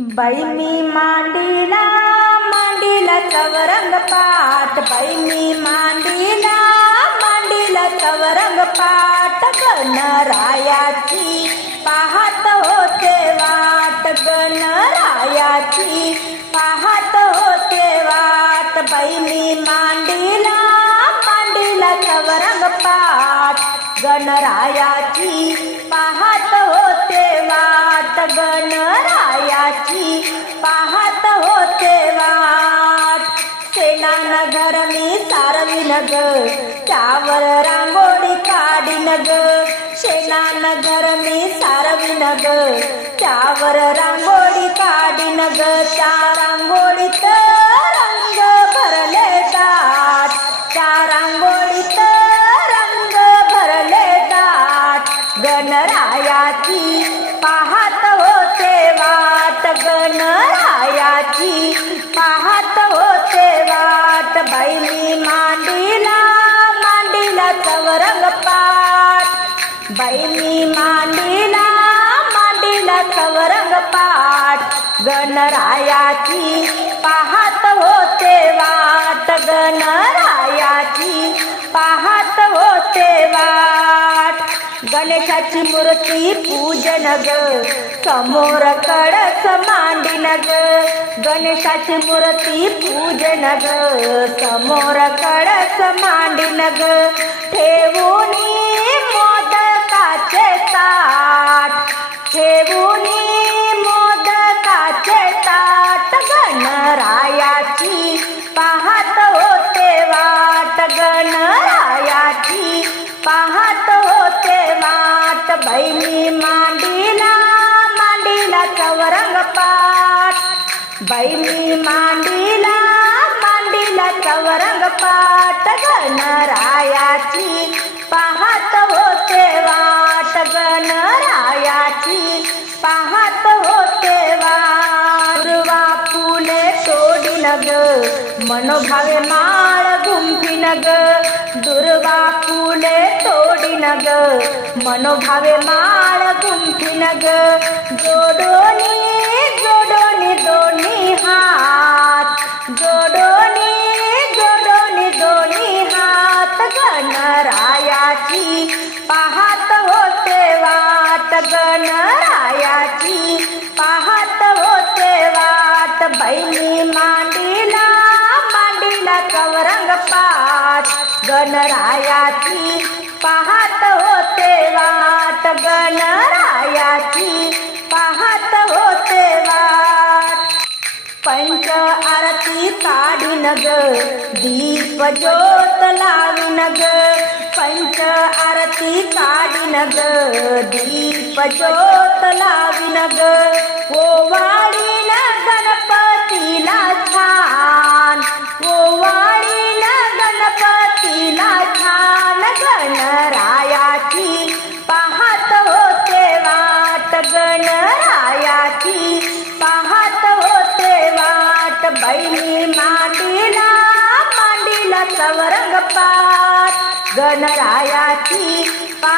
बाई मी मांडीला मांडीला चवरंग पाट बाई मी मांडीला मांडीला चवरंग पाट गणरायाची पाहत होते वाट. गणरायाची पाहत होते वाट. बाई मी मांडीला मांडीला चवरंग पाट गणरायाची वाट गणरायाची पाहत होते वाट. सेना घर मी सारवी नग त्यावर रांगोळी काढीन ग शेणा घर मी सारवी नग त्यावर रांगोळी काढी नग. त्या रांगोळीत गणरायाची पाहत होते वाट गणरायाची. पाहत होते वाट बैली मांडीला मांडीला चवरंग पाट बैली मांडीला मांडीला चवरंग पाट गणरायाची पा गणेशाची मूर्ती पूजन ग. समोर कळस मांडिन ग. गणेशाची मूर्ती पूजन ग. समोर कळस मांडिन ग. ठेवून मोदकाचे ताट. ठेवून मोदकाचे ताट. गणरायाची पाहत होते वाट. गणरायाची पाहत बाई मी मांडीला मांडीला चवरंग पाठ बाई मी मांडीला मांडीला चवरंग पाट गणरायाची पाहत होते वाट. गणरायाची पाहत होते वाट. दुर्वा फुले सोडून ग मनोभावे माळ गुंफीन ग. दुर्वा फुले नग ग मनोभावे माळ गुंफीन ग जोडोनी जोडोनी दोन्ही हात जोडोनी जोडोनी दोन्ही हात गणरायाची पाहत होते वाट गणरायाची पाहत होते वाट बैनी मांडीला मांडीला पा वाट गणरायाची. पाहत होते वाट गणरायाची. पाहत होते वाट. पंच आरती काढीन ग दीप ज्योत लावीन ग. पंच आरती काढीन ग दीप ज्योत लावीन ग. ओवाळीन वाट मांडीला मांडीला चवरंग पाठ गणरायाची पा